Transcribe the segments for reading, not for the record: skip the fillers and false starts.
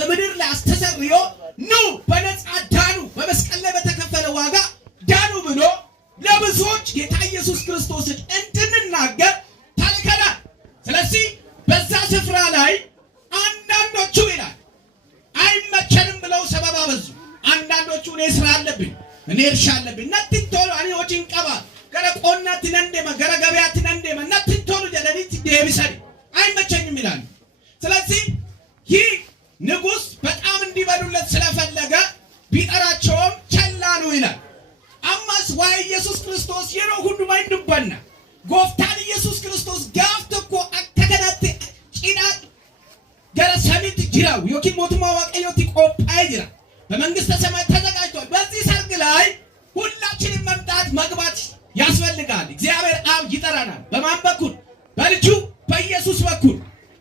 በምድር ላይ አስተሰርዮ ኑ በነፃ ዳኑ በመስቀል ላይ በተከፈለ ዋጋ ዳኑ ብሎ ለብዙዎች ጌታ ኢየሱስ ክርስቶስን እንድንናገር ተልከናል። ስለዚህ በዛ ስፍራ ላይ አንዳንዶቹ ይላል አይመቸንም ብለው ሰበብ አበዙ። አንዳንዶቹ እኔ ስራ አለብኝ እኔ እርሻ አለብኝ ነጥቶሎ አኒ ወጪን ቀባ ገረ ቆናት ነንደማ ገረ ገበያት ነንደማ ነጥቶሎ ጀለኒት ዴቢሰሪ አይመቸኝም ይላል። ስለዚህ ይህ ንጉስ በጣም እንዲበሉለት ስለፈለገ ቢጠራቸውም ቸላሉ ይላል። አማስ ዋይ ኢየሱስ ክርስቶስ የሮ ሁሉ ማይንዱባና ጎፍታን ኢየሱስ ክርስቶስ ጋፍተኮ አከከናት ጪና ገረ ሰሚት ጅራው ዮኪ ሞቱማ ዋቀዮቲ ቆጳይ ጅራ በመንግስተ ሰማይ ተዘጋጅቷል። በዚህ ሰርግ ላይ ሁላችንም መምጣት መግባት ያስፈልጋል። እግዚአብሔር አብ ይጠራናል። በማን በኩል? በልጁ በኢየሱስ በኩል።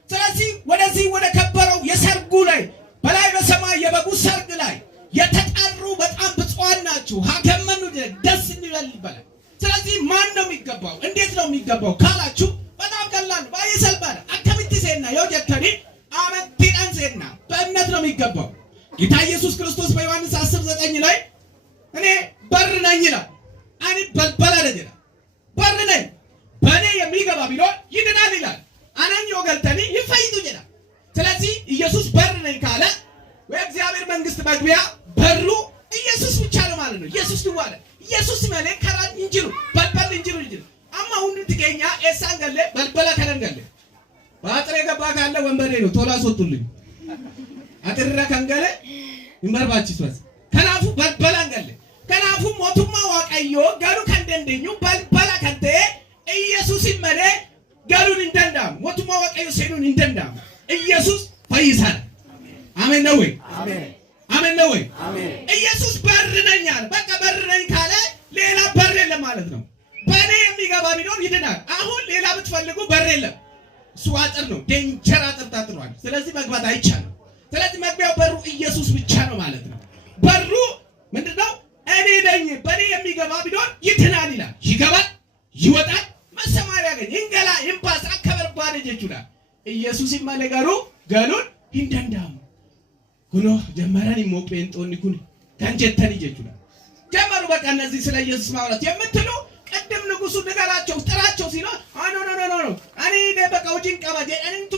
ስለዚህ ወደዚህ ወደ ከበረው የሰርጉ ላይ በላይ በሰማይ የበጉ ሰርግ ላይ የተጠሩ በጣም ብፁዓን ናችሁ ሀገመኑ ደስ ይበል። ስለዚህ ማን ነው የሚገባው? እንዴት ነው የሚገባው ካላችሁ በጣም ቀላል ነው። ባይሰልባል አከሚት ሴና የወጀተኒ አመንቲዳን ሴና በእምነት ነው የሚገባው። ጌታ ኢየሱስ ክርስቶስ በዮሐንስ 10:9 ላይ እኔ በር ነኝ ይላል። አኒ በልበላ ደጀራ በር ነኝ በእኔ የሚገባ ቢኖር ይድናል ይላል። አነኝ ወገልተኒ ይፈይዱ ይላል። ስለዚህ ኢየሱስ በር ነኝ ካለ በእግዚአብሔር መንግስት መግቢያ በሩ ኢየሱስ ብቻ ነው ማለት ነው። ኢየሱስ ነው ማለት ኢየሱስ ማለት ከራን እንጅሩ በልበል እንጅሩ አማ ሁሉ ትገኛ ኤሳን ገለ በልበላ ከነንገለ ባጥሬ ገባ ካለ ወንበሬ ነው ቶላ አስወጡልኝ አጥራ ከንገለ ይመርባችስዋስ ከናፉ በልበላን ገለ ከናፉ ሞቱማ ዋቀዮ ጋሩ ከንደንደኙ በልበላ ከንተ ኢየሱስ ይመለ ጋሩን እንደንዳም ሞቱማ ዋቀዮ ሰይኑን እንደንዳም ኢየሱስ ፈይሳል። አሜን ነው ወይ? አሜን አሜን ነው ወይ? አሜን። ኢየሱስ በር ነኝ አለ። በቃ በር ነኝ ካለ ሌላ በር የለም ማለት ነው። በእኔ የሚገባ ቢኖር ይድናል። አሁን ሌላ ብትፈልጉ በር የለም። እሱ አጥር ነው፣ ዴንጀር አጥር ታጥሯል። ስለዚህ መግባት አይቻልም። ስለዚህ መግቢያው በሩ ኢየሱስ ብቻ ነው ማለት ነው። በሩ ምንድነው? እኔ ነኝ። በእኔ የሚገባ ቢኖር ይድናል ይላል። ይገባል፣ ይወጣል፣ መሰማሪያ ያገኝ እንገላ ይምባስ አከበር ባደጅ ይችላል። ኢየሱስ ይማለጋሩ ገሉን እንደንዳም ኩኖ ጀመረን ሞጴንጦን ይኩን ከንጀተን ይጀቹላ ጀመሩ። በቃ እነዚህ ስለ ኢየሱስ ማውራት የምትሉ ቅድም ንጉሱ ንገራቸው ጥራቸው ሲሉ ኖ እኔ በቃ ወጂን ቀባጄ እኔንቱ